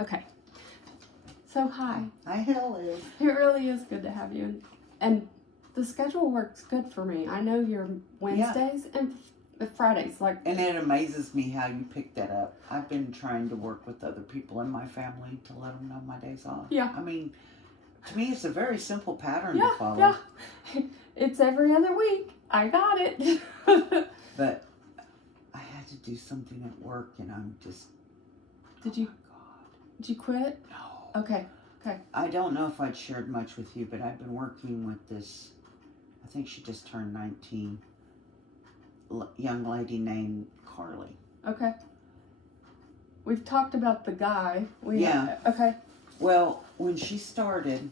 Okay. So hi. Hi, Liz. It really is good to have you. And the schedule works good for me. I know you're Wednesdays and Fridays. Like, And it amazes me how you picked that up. I've been trying to work with other people in my family to let them know my days off. Yeah. I mean, to me, it's a very simple pattern to follow. Yeah. It's every other week. I got it. But I had to do something at work, and I'm just. Did you? Oh my God. Did you quit? No. Okay. I don't know if I'd shared much with you, but I've been working with this. I think she just turned 19. Young lady named Carly. Okay. We've talked about the guy. Yeah. Okay. Well, when she started,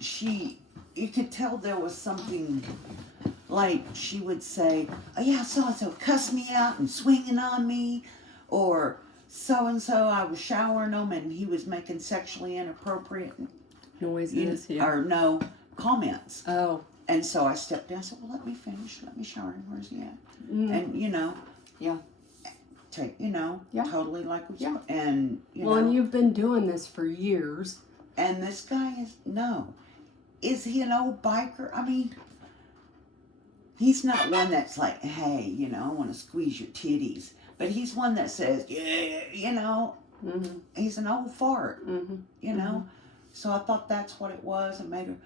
you could tell there was something, like she would say, oh yeah, so-and-so cussed me out and swinging on me, or so-and-so, I was showering him and he was making sexually inappropriate noises, or no comments. Oh. And so I stepped down and said, well, let me finish, let me shower him, where's he at? And Yeah. Totally like it was, Yeah. and and you've been doing this for years. And this guy is he an old biker? I mean, he's not one that's like, hey, I want to squeeze your titties. But he's one that says, yeah, he's an old fart, So I thought that's what it was. It made her,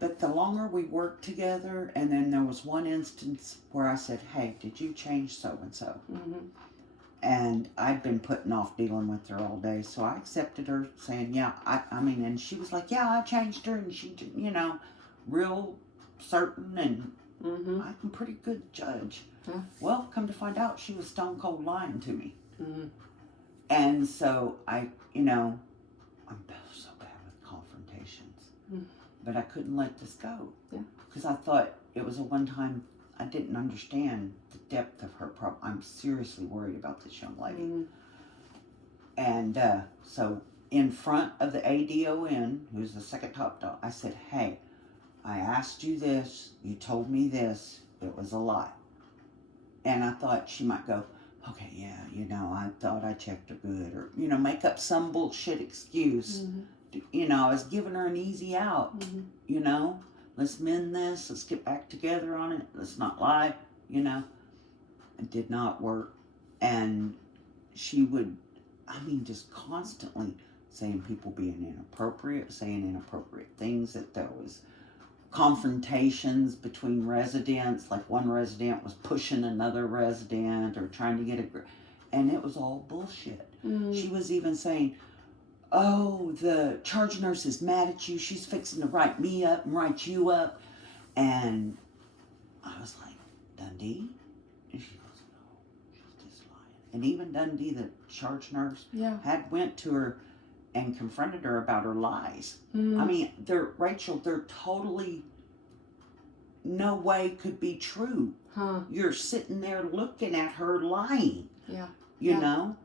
but the longer we worked together, and then there was one instance where I said, hey, did you change so-and-so? And I'd been putting off dealing with her all day, so I accepted her, saying, yeah, I mean, and she was like, yeah, I changed her, and she, real certain, and I'm a pretty good judge. Yeah. Well, come to find out, she was stone cold lying to me. And so I'm so bad with confrontations, but I couldn't let this go. Yeah. Because I thought it was a one-time. I didn't understand the depth of her problem. I'm seriously worried about this young lady. And so in front of the ADON, who's the second top dog, I said, hey, I asked you this. You told me this. It was a lie. And I thought she might go, okay, yeah, I thought I checked her good. Or, make up some bullshit excuse. I was giving her an easy out, Let's mend this. Let's get back together on it. Let's not lie, It did not work. And she would, just constantly saying people being inappropriate, saying inappropriate things, that there was confrontations between residents. Like one resident was pushing another resident or trying to get and it was all bullshit. She was even saying, oh, the charge nurse is mad at you. She's fixing to write me up and write you up. And I was like, Dundee? And she goes, no, she's just lying. And even Dundee, the charge nurse, had went to her and confronted her about her lies. I mean, Rachel, they're totally no way could be true. You're sitting there looking at her lying. You know?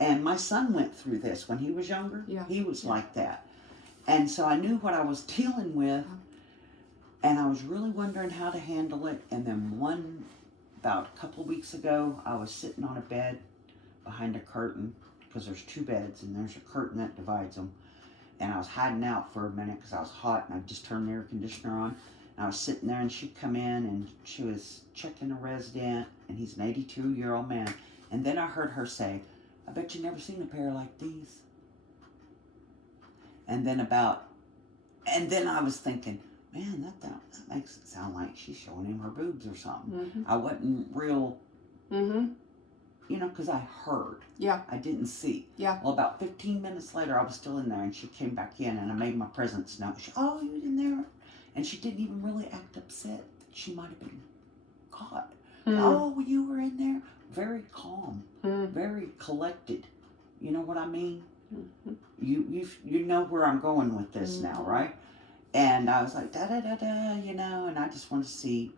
And my son went through this when he was younger. He was like that. And so I knew what I was dealing with. And I was really wondering how to handle it. And then about a couple of weeks ago, I was sitting on a bed behind a curtain, because there's two beds and there's a curtain that divides them. And I was hiding out for a minute because I was hot, and I just turned the air conditioner on. And I was sitting there, and she'd come in and she was checking a resident, and he's an 82-year-old man. And then I heard her say, I bet you never seen a pair like these. And then I was thinking, man, that makes it sound like she's showing him her boobs or something. I wasn't real, because I heard. I didn't see. Well, about 15 minutes later, I was still in there, and she came back in, and I made my presence known. Oh, you was in there? And she didn't even really act upset that she might have been caught. Oh, you were in there? Very calm, very collected. You know what I mean? You know where I'm going with this now, right? And I was like, da-da-da-da, and I just wanted to see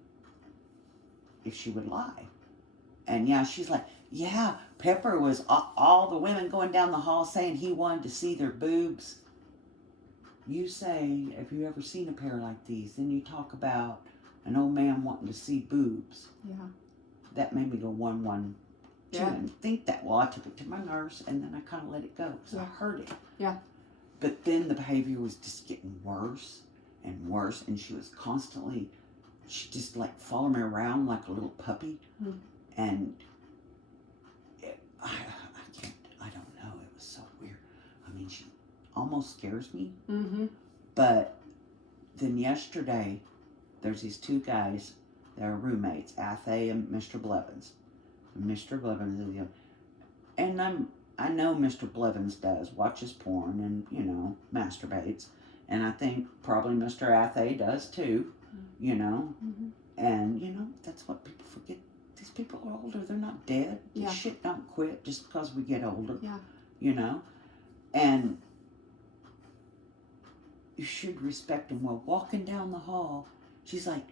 if she would lie. And she's like, yeah, Pepper was all the women going down the hall saying he wanted to see their boobs. You say, have you ever seen a pair like these? Then you talk about an old man wanting to see boobs. That made me go, one, She Yeah. didn't think that. Well, I took it to my nurse, and then I kind of let it go because I heard it. Yeah. But then the behavior was just getting worse and worse, and she was constantly, she just like followed me around like a little puppy, and I don't know. It was so weird. I mean, she almost scares me. Mm-hmm. But then yesterday, there's these two guys. They're roommates, Athay and Mr. Blevins. Mr. Blevins is the, and I know Mr. Blevins watches porn and, you know, masturbates. And I think probably Mr. Athay does too, you know. Mm-hmm. And, you know, that's what people forget. These people are older. They're not dead. Yeah. This shit don't quit just because we get older. Yeah. You know? And you should respect them. Well, walking down the hall, she's like,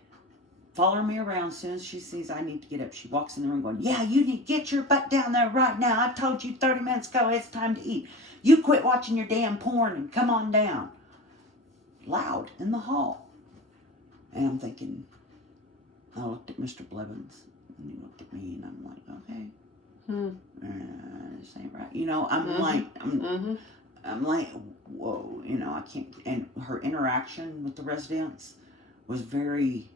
following me around. As soon as she sees I need to get up, she walks in the room going, yeah, you need to get your butt down there right now. I told you 30 minutes ago it's time to eat. You quit watching your damn porn and come on down. Loud in the hall. And I'm thinking, I looked at Mr. Blevins and he looked at me and I'm like, okay. This ain't right. You know, I'm like, I'm like, whoa, you know, I can't. And her interaction with the residents was very,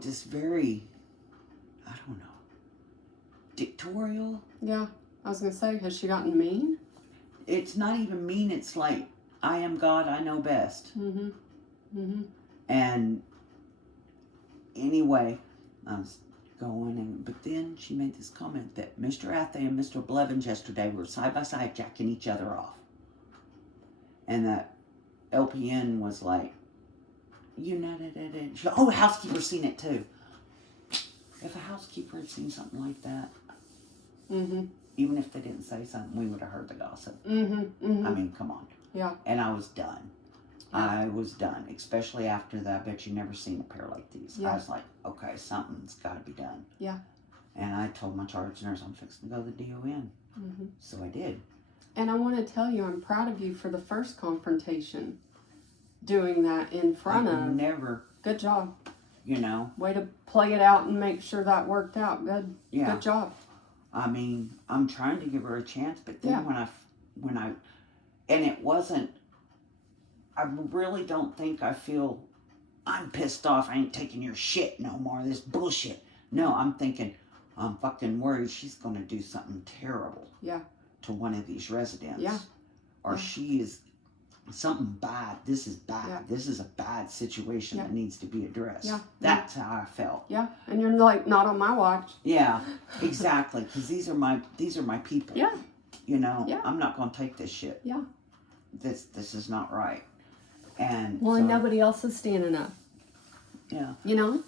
just very, I don't know, dictatorial. Yeah. I was going to say, has she gotten mean? It's not even mean. It's like, I am God, I know best. Mm-hmm. Mm-hmm. And anyway, I was going, but then she made this comment that Mr. Athay and Mr. Blevins yesterday were side by side jacking each other off. And that LPN was like, you know, she, oh, housekeeper's seen it too. If a housekeeper had seen something like that, even if they didn't say something, we would have heard the gossip. I mean, come on. Yeah. And I was done. Yeah. I was done, especially after that. I bet you never seen a pair like these. Yeah. I was like, okay, something's got to be done. Yeah. And I told my charge nurse I'm fixing to go to the DON. So I did. And I want to tell you, I'm proud of you for the first confrontation. Doing that in front of. Never. Good job. You know. Way to play it out and make sure that worked out. Good. Yeah. Good job. I mean, I'm trying to give her a chance, but then when I, and it wasn't, I really don't think I feel, I'm pissed off, I ain't taking your shit no more, this bullshit. No, I'm thinking, I'm fucking worried she's going to do something terrible. Yeah. To one of these residents. Yeah. Or she is, something bad, this is bad. Yeah. This is a bad situation that needs to be addressed. Yeah. That's how I felt. Yeah. And you're like, not on my watch. Yeah, exactly. Because these are my people. Yeah. You know, Yeah. I'm not going to take this shit. Yeah. This is not right. And Well, so, and nobody else is standing up. Yeah. You know?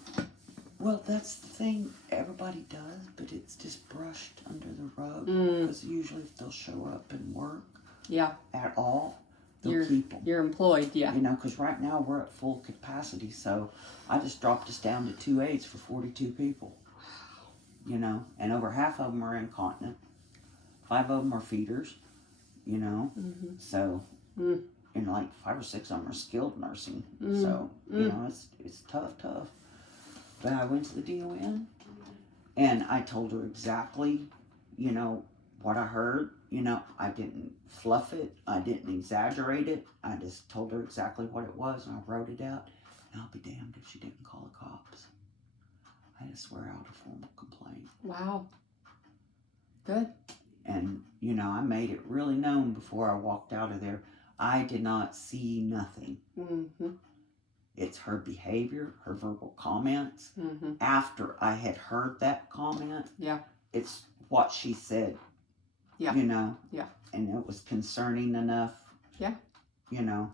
Well, that's the thing. Everybody does, but it's just brushed under the rug. Because usually if they'll show up and work at all, they'll keep them. You're employed, yeah. You know, because right now we're at full capacity. So I just dropped us down to 2 aides for 42 people. You know, and over half of them are incontinent. 5 of them are feeders. You know, so and like 5 or 6 of them are skilled nursing. So you know, it's tough. But I went to the DON and I told her exactly, you know, what I heard. You know, I didn't fluff it. I didn't exaggerate it. I just told her exactly what it was and I wrote it out. And I'll be damned if she didn't call the cops. I had to swear out a formal complaint. Wow. Good. And, you know, I made it really known before I walked out of there. I did not see nothing. It's her behavior, her verbal comments. After I had heard that comment, it's what she said. Yeah. You know? Yeah. And it was concerning enough. Yeah. You know?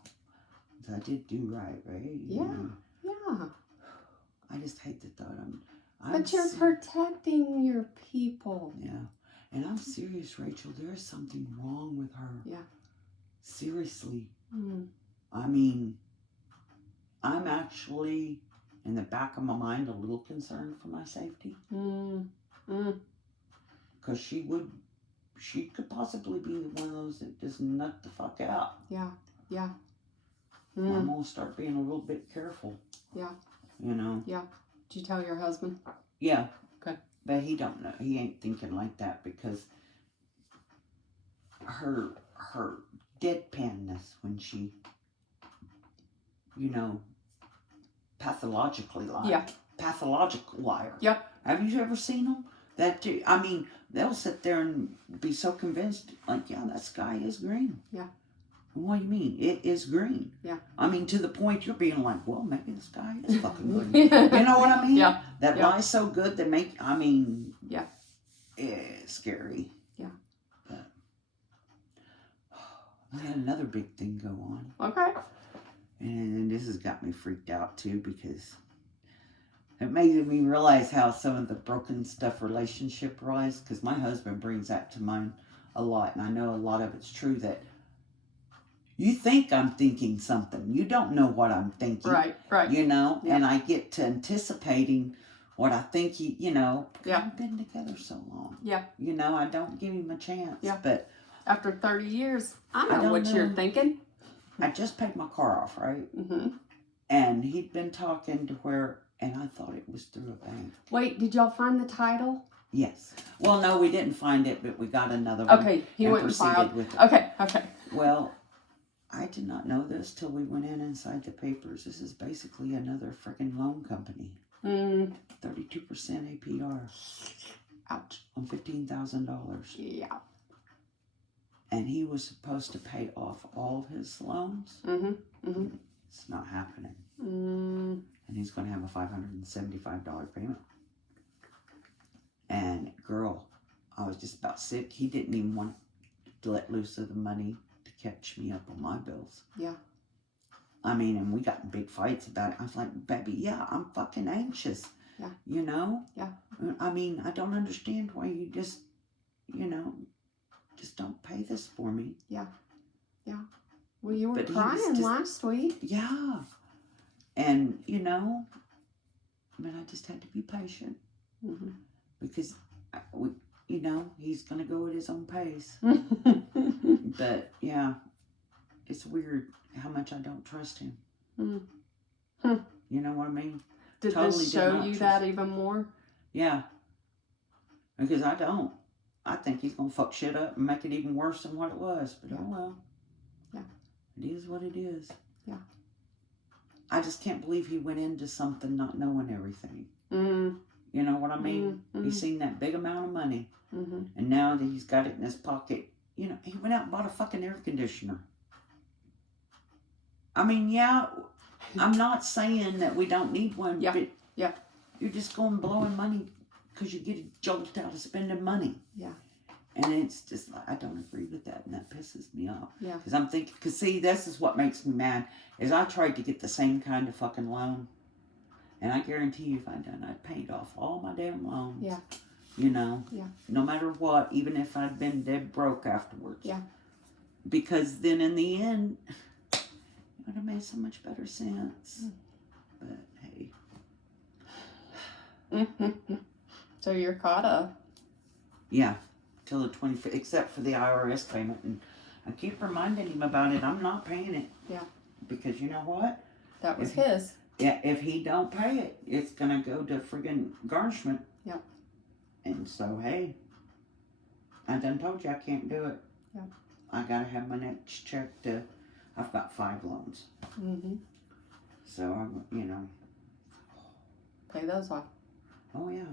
So I did do right? Yeah. You know? Yeah. I just hate the thought. But you're protecting your people. Yeah. And I'm serious, Rachel. There's something wrong with her. Yeah. Seriously. I mean, I'm actually, in the back of my mind, a little concerned for my safety. Because she could possibly be one of those that just nut the fuck out. Yeah. Yeah. I'm going to start being a little bit careful. Yeah. You know? Yeah. Did you tell your husband? Yeah. Okay. But he don't know. He ain't thinking like that because her deadpanness when she, pathologically lied. Yeah. Pathological liar. Yep. Have you ever seen them? I mean, they'll sit there and be so convinced, like, yeah, that sky is green. Yeah. What do you mean? It is green. Yeah. I mean, to the point you're being like, well, maybe the sky is fucking green. You know what I mean? Yeah. That Yeah. lie's so good that Yeah. It's scary. Yeah. But I had another big thing go on. Okay. And this has got me freaked out too because it made me realize how some of the broken stuff relationship wise, because my husband brings that to mind a lot, and I know a lot of it's true that you think I'm thinking something. You don't know what I'm thinking. Right. Yeah. Yeah. And I get to anticipating what I think because Yeah. we've been together so long. Yeah. I don't give him a chance. Yeah. But After 30 years, I know don't what you're know. thinking. I just paid my car off, right? Mm-hmm. And he'd been talking to where, and I thought it was through a bank. Wait, did y'all find the title? Yes. Well, no, we didn't find it, but we got another one. Okay, he went and proceeded filed. with it. Okay. Well, I did not know this till we went in inside the papers. This is basically another freaking loan company. 32% APR Ouch. on $15,000. Yeah. And he was supposed to pay off all of his loans. It's not happening. And he's going to have a $575 payment. And girl, I was just about sick. He didn't even want to let loose of the money to catch me up on my bills. Yeah. I mean, and we got in big fights about it. I was like, baby, yeah, I'm fucking anxious. Yeah. Yeah. I mean, I don't understand why you just don't pay this for me. Yeah. Well, you were But he was crying just- last week. Yeah. And, I just had to be patient. Because, he's going to go at his own pace. But, yeah, it's weird how much I don't trust him. You know what I mean? Did Totally this did show not you trust- that even more? Yeah. Because I don't. I think he's going to fuck shit up and make it even worse than what it was. But oh well. Yeah. It is what it is. Yeah. I just can't believe he went into something not knowing everything. You know what I mean? He's seen that big amount of money. And now that he's got it in his pocket, he went out and bought a fucking air conditioner. I mean, yeah, I'm not saying that we don't need one, Yeah. but Yeah. you're just going blowing money because you get jolted out of spending money. Yeah. And it's just like, I don't agree with that, and that pisses me off. Yeah. Because I'm thinking, see, this is what makes me mad, is I tried to get the same kind of fucking loan, and I guarantee you if I'd done, I'd paid off all my damn loans. Yeah. Yeah. No matter what, even if I'd been dead broke afterwards. Yeah. Because then in the end, it would have made so much better sense. But hey. So you're caught up. Yeah. Till the 25th, except for the IRS payment. And I keep reminding him about it. I'm not paying it. Yeah. Because you know what? That was his. Yeah, if he don't pay it, it's going to go to friggin' garnishment. Yep. And so, hey, I done told you I can't do it. Yep. I got to have my next check I've got 5 loans. So, I'm, Pay those off. oh yeah.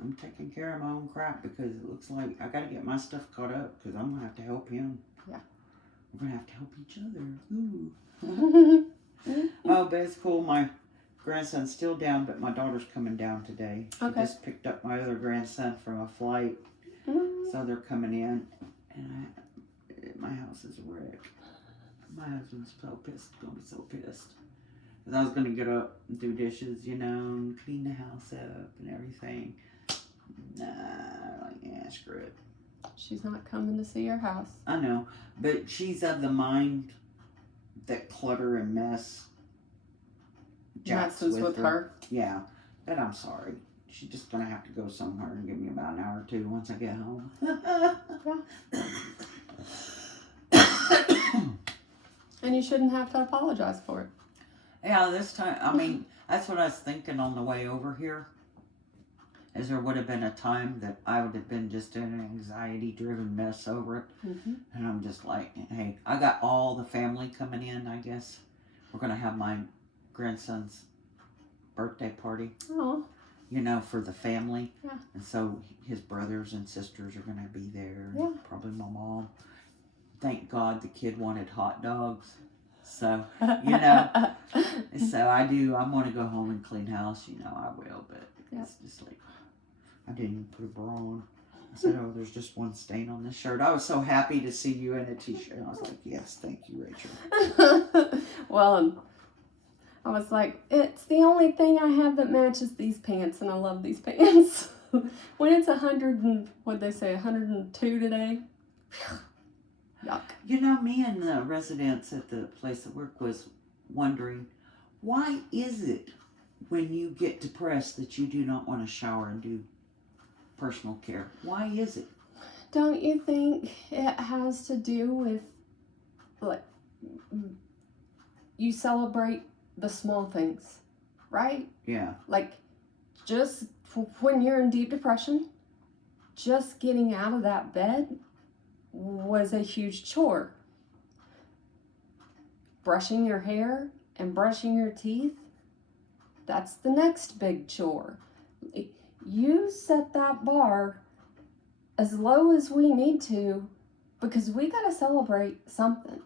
I'm taking care of my own crap because it looks like I got to get my stuff caught up because I'm going to have to help him. Yeah. We're going to have to help each other. Ooh. Oh, but it's cool. My grandson's still down, but my daughter's coming down today. She just picked up my other grandson from a flight. So they're coming in. And my house is a wreck. My husband's so pissed. Going to be so pissed. Because I was going to get up and do dishes, and clean the house up and everything. Nah, yeah, screw it. She's not coming to see your house. I know, but she's of the mind that clutter and mess messes with her. Yeah, but I'm sorry. She's just gonna have to go somewhere and give me about an hour or two once I get home. And you shouldn't have to apologize for it. Yeah, this time, I mean, that's what I was thinking on the way over here. as there would have been a time that I would have been just in an anxiety-driven mess over it. Mm-hmm. And I'm just like, hey, I got all the family coming in, I guess. We're going to have my grandson's birthday party, Oh, you know, for the family. Yeah. And so his brothers and sisters are going to be there. Yeah. Probably my mom. Thank God the kid wanted hot dogs. So, you know, so I want to go home and clean house, you know, I will, but it's just like, I didn't even put a bra on. I said, oh, there's just one stain on this shirt. I was so happy to see you in a t-shirt. I was like, yes, thank you, Rachel. Well, I was like, it's the only thing I have that matches these pants, and I love these pants. When it's 102 today, yuck. You know, me and the residents at the place of work was wondering, why is it when you get depressed that you do not want to shower and do personal care? Why is it? Don't you think it has to do with, like, you celebrate the small things, right? Yeah. Like, just when you're in deep depression, just getting out of that bed was a huge chore. Brushing your hair and brushing your teeth, that's the next big chore. You set that bar as low as we need to, because we got to celebrate something.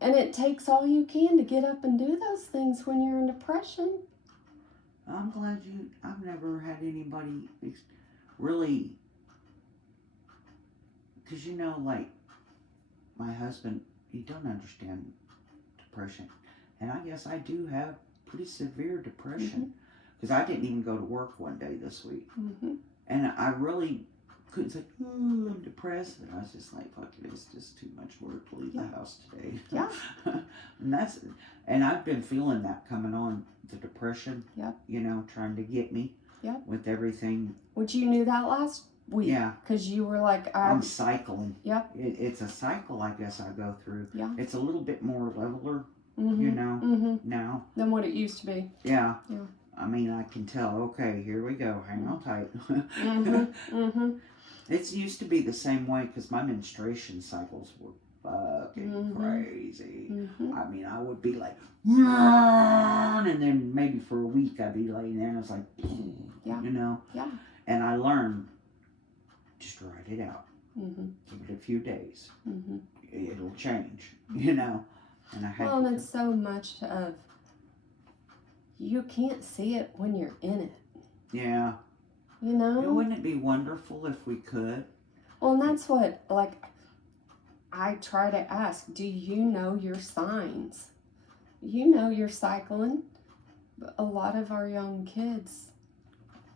And it takes all you can to get up and do those things when you're in depression. I'm glad I've never had anybody really, because, you know, like, my husband, he don't understand depression. And I guess I do have pretty severe depression, because I didn't even go to work one day this week. Mm-hmm. And I really couldn't say, oh, I'm depressed. And I was just like, fuck it, it's just too much work to leave the house today. Yeah. And I've been feeling that coming on, the depression, Yep. you know, trying to get me with everything. Which you knew that last week. Yeah. Because you were like, I'm cycling. Yep. It's a cycle, I guess, I go through. Yeah. It's a little bit more leveler, mm-hmm. you know, mm-hmm. now. Than what it used to be. Yeah. Yeah. I mean, I can tell, okay, here we go. Hang on tight. mm-hmm. Mm-hmm. It used to be the same way, because my menstruation cycles were fucking mm-hmm. crazy. Mm-hmm. I mean, I would be like, and then maybe for a week I'd be laying there and it's like, yeah. you know? Yeah. And I learned, just write it out. Mm-hmm. Give it a few days. Mm-hmm. It'll change, you know? And I had well, and it's so much of, you can't see it when you're in it. Yeah. You know? Wouldn't it be wonderful if we could? Well, and that's what, like, I try to ask, do you know your signs? You know you're cycling. But a lot of our young kids,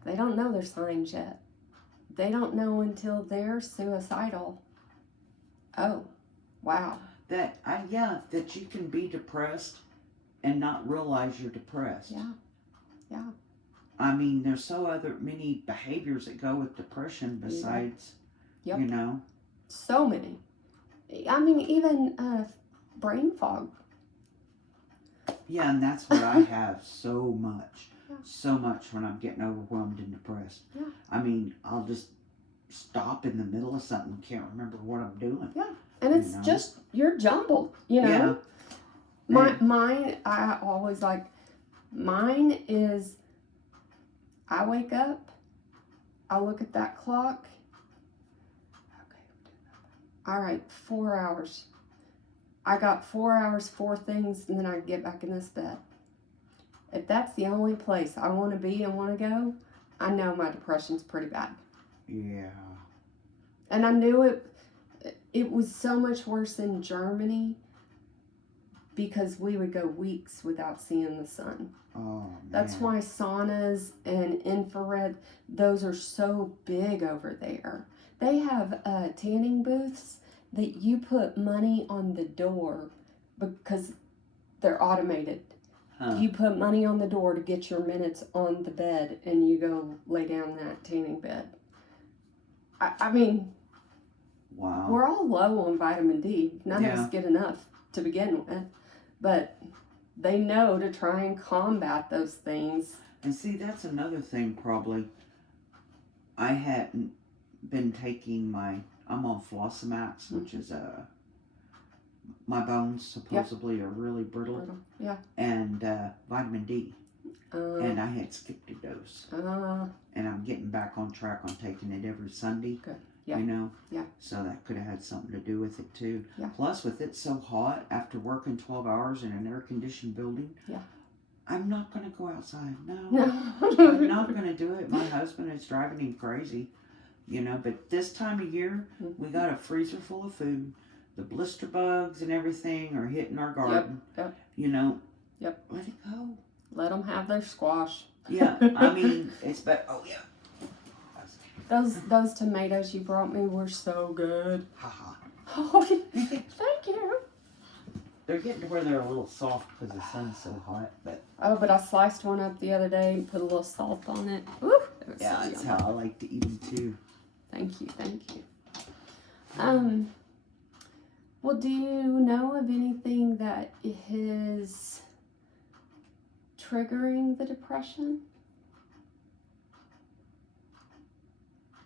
they don't know their signs yet. They don't know until they're suicidal. Oh, wow. That you can be depressed and not realize you're depressed. Yeah. Yeah. I mean, there's so many behaviors that go with depression besides, Yep. you know. So many. I mean, even brain fog. Yeah, and that's what I have so much. Yeah. So much when I'm getting overwhelmed and depressed. Yeah. I mean, I'll just stop in the middle of something and can't remember what I'm doing. Yeah. And it's just, you're jumbled, you know. Yeah. Mine, I always like, mine is, I wake up, I look at that clock. Okay. All right, 4 hours. I got 4 hours, 4 things, and then I get back in this bed. If that's the only place I want to be and want to go, I know my depression's pretty bad. Yeah. And I knew it was so much worse in Germany because we would go weeks without seeing the sun. Oh, man. That's why saunas and infrared, those are so big over there. They have tanning booths that you put money on the door because they're automated. Huh. You put money on the door to get your minutes on the bed and you go lay down in that tanning bed. I mean, wow. We're all low on vitamin D. None of us get enough to begin with. But they know to try and combat those things. And see, that's another thing probably. I hadn't been taking I'm on Flossamax, which is my bones supposedly are really brittle. Yeah. And vitamin D. And I had skipped a dose. And I'm getting back on track on taking it every Sunday. Good. Yeah. You know? Yeah. So that could have had something to do with it too. Yeah. Plus, with it so hot, after working 12 hours in an air-conditioned building, yeah, I'm not going to go outside. No. No. I'm not going to do it. My husband is driving him crazy. You know, but this time of year, we got a freezer full of food. The blister bugs and everything are hitting our garden. Yep. You know. Yep. Let it go. Let them have their squash. Yeah, I mean, it's better. Oh, yeah. Those tomatoes you brought me were so good. Haha. Oh, thank you. They're getting to where they're a little soft because the sun's so hot, but... Oh, but I sliced one up the other day and put a little salt on it. Ooh, it was yeah, so that's yummy. how I like to eat them, too. Thank you. Well, do you know of anything that is triggering the depression?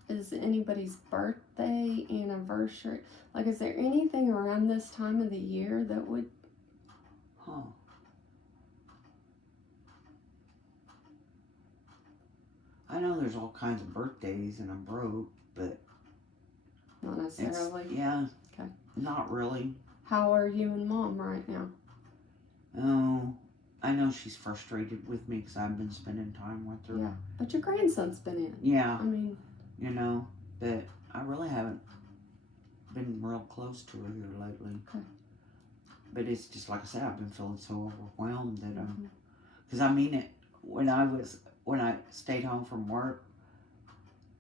Is anybody's birthday, anniversary? Like, is there anything around this time of the year that would... Huh. I know there's all kinds of birthdays and I'm broke, but... Not necessarily. Yeah. Okay. Not really. How are you and Mom right now? Oh, I know she's frustrated with me because I've been spending time with her. Yeah, but your grandson's been in. Yeah. I mean... You know, but I really haven't been real close to her here lately. Okay. But it's just like I said, I've been feeling so overwhelmed that because I mean it, when I stayed home from work,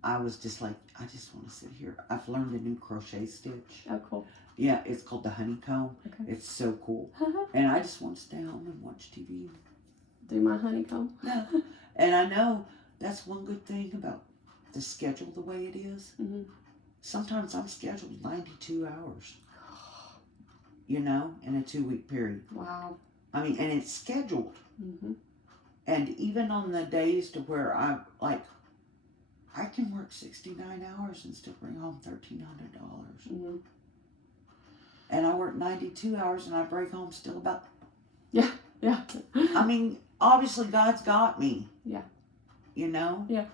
I was just like, I just want to sit here. I've learned a new crochet stitch. Oh, cool. Yeah, it's called the honeycomb. Okay. It's so cool. And I just want to stay home and watch TV. Do my honeycomb. Yeah. And I know that's one good thing about the schedule the way it is. Mm-hmm. Sometimes I'm scheduled 92 hours, you know, in a 2-week period. Wow. I mean, and it's scheduled. Mm-hmm. And even on the days to where I can work 69 hours and still bring home $1,300. Mm-hmm. And I work 92 hours and I bring home still about... Yeah. I mean, obviously God's got me. Yeah. You know? Yeah.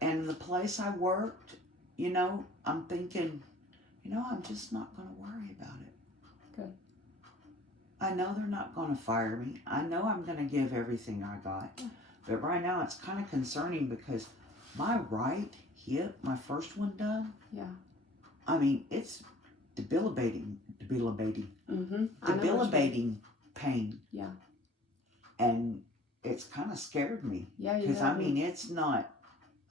And the place I worked, you know, I'm thinking, you know, I'm just not going to worry about it. Good. I know they're not going to fire me. I know I'm going to give everything I got. Yeah. But right now it's kind of concerning because my right hip, my first one done, Yeah. I mean, it's debilitating Mm-hmm. pain. Yeah. And it's kind of scared me. Yeah, because, I mean, it's not,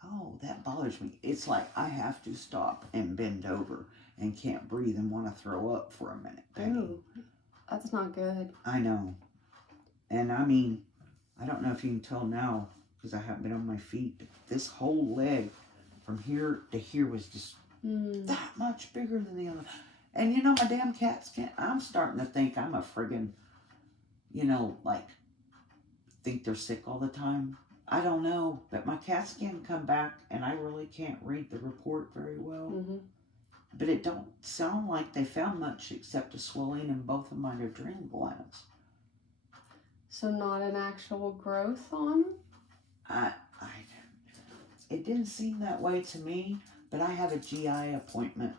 oh, that bothers me. It's like I have to stop and bend over and can't breathe and want to throw up for a minute. Ooh, that's not good. I know. And I mean, I don't know if you can tell now because I haven't been on my feet. But this whole leg from here to here was just that much bigger than the other. And you know, my damn cats can't. I'm starting to think I'm a friggin', you know, like, think they're sick all the time. I don't know, but my CAT scan come back and I really can't read the report very well. Mm-hmm. But it don't sound like they found much except a swelling in both of my adrenal glands. So not an actual growth on them? It didn't seem that way to me, but I have a GI appointment.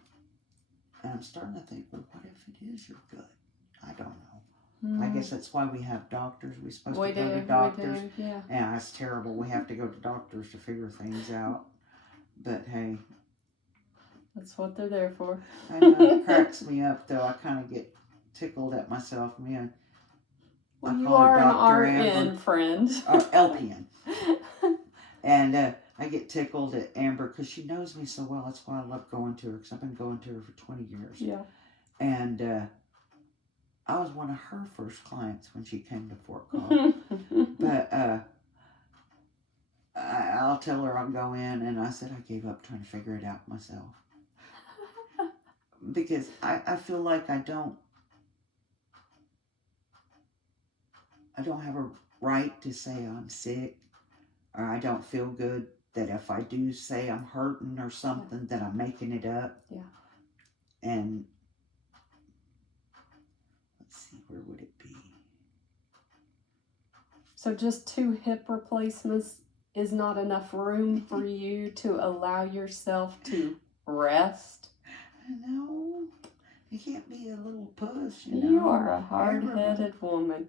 And I'm starting to think, well, what if it is your gut? I don't know. I guess that's why we have doctors. We're supposed to go to doctors. We do, yeah. Yeah, it's terrible. We have to go to doctors to figure things out. But hey. That's what they're there for. I know, it cracks me up, though. I kind of get tickled at myself. Man, well, you are an RN friend. Or LPN. And I get tickled at Amber because she knows me so well. That's why I love going to her because I've been going to her for 20 years. Yeah. And I was one of her first clients when she came to Fort Collins. But I'll tell her I'll go in, and I said I gave up trying to figure it out myself. Because I feel like I don't have a right to say I'm sick or I don't feel good that if I do say I'm hurting or something, that I'm making it up. Yeah. And let's see, where would it be? So just 2 hip replacements is not enough room for you to allow yourself to rest? No, you can't be a little puss, you know. You are a hard-headed woman.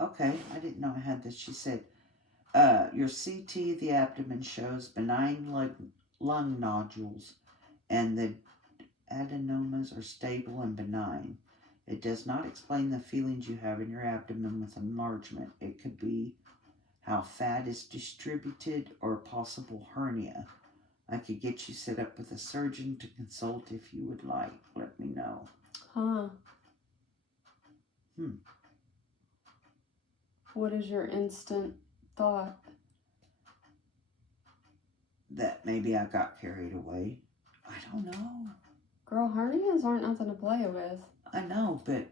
Okay, I didn't know I had this. She said, your CT of the abdomen shows benign lung nodules, and the adenomas are stable and benign. It does not explain the feelings you have in your abdomen with enlargement. It could be how fat is distributed or a possible hernia. I could get you set up with a surgeon to consult if you would like. Let me know. Huh. What is your instant thought? That maybe I got carried away. I don't know. Girl, hernias aren't nothing to play with. I know, but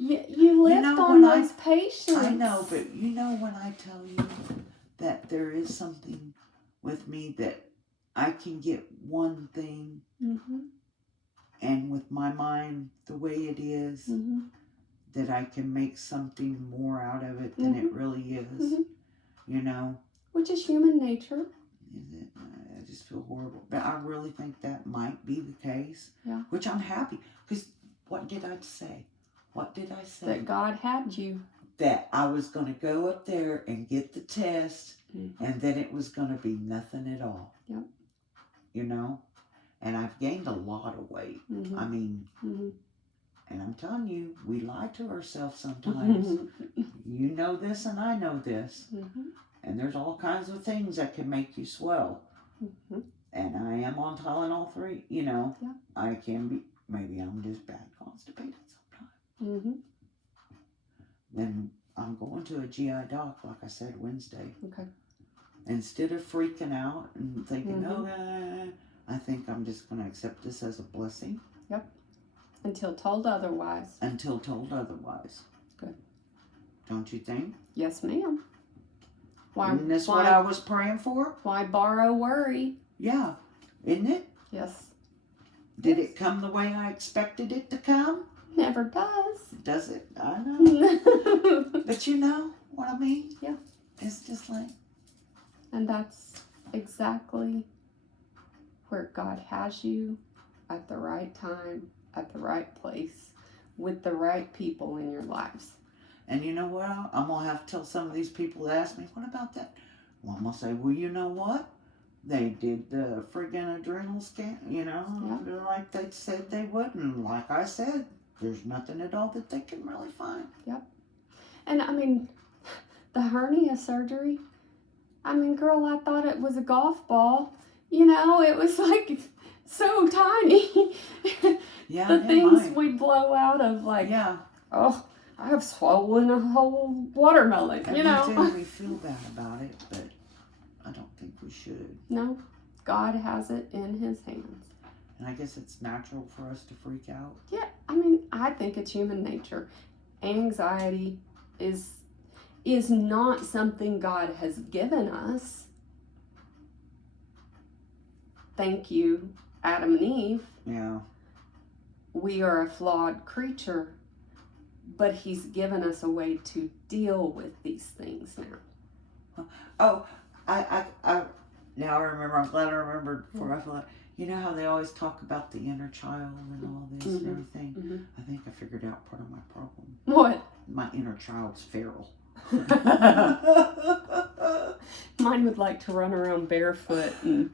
You lift know, on when those patients. I know, but you know when I tell you that there is something with me that I can get one thing, and with my mind the way it is, that I can make something more out of it than it really is. You know? Which is human nature. Is it? I just feel horrible. But I really think that might be the case. Yeah. Which I'm happy. Because what did I say? What did I say? That God had you. That I was going to go up there and get the test, and then it was going to be nothing at all. Yep. You know? And I've gained a lot of weight. I mean, and I'm telling you, we lie to ourselves sometimes. You know this and I know this. And there's all kinds of things that can make you swell. And I am on Tylenol 3, you know. Yeah. I can be, maybe I'm just bad constipated sometimes. Then I'm going to a GI doc, like I said, Wednesday. Okay. Instead of freaking out and thinking, I think I'm just going to accept this as a blessing. Yep. Until told otherwise. Until told otherwise. Good. Don't you think? Yes, ma'am. Isn't this what I was praying for? Why borrow worry? Yeah. Isn't it? Yes. Did it come the way I expected it to come? Never does. Does it? I know. But you know what I mean? Yeah. It's just like... And that's exactly where God has you, at the right time, at the right place, with the right people in your lives. And you know what? I'm going to have to tell some of these people that ask me, what about that? Well, I'm going to say, well, you know what? They did the friggin' adrenal scan, you know, like they said they would. And like I said, there's nothing at all that they can really find. Yep. And I mean, the hernia surgery, I mean, girl, I thought it was a golf ball. You know, it was like so tiny. Yeah, the things we blow out of, like, oh, I have swollen a whole watermelon, and you know. We feel bad about it, but I don't think we should. No, God has it in his hands. And I guess it's natural for us to freak out. Yeah, I mean, I think it's human nature. Anxiety is not something God has given us. Thank you, Adam and Eve. Yeah. We are a flawed creature, but he's given us a way to deal with these things now. Oh, I now I remember. I'm glad I remembered before I forgot. You know how they always talk about the inner child and all this and everything? I think I figured out part of my problem. What? My inner child's feral. Mine would like to run around barefoot and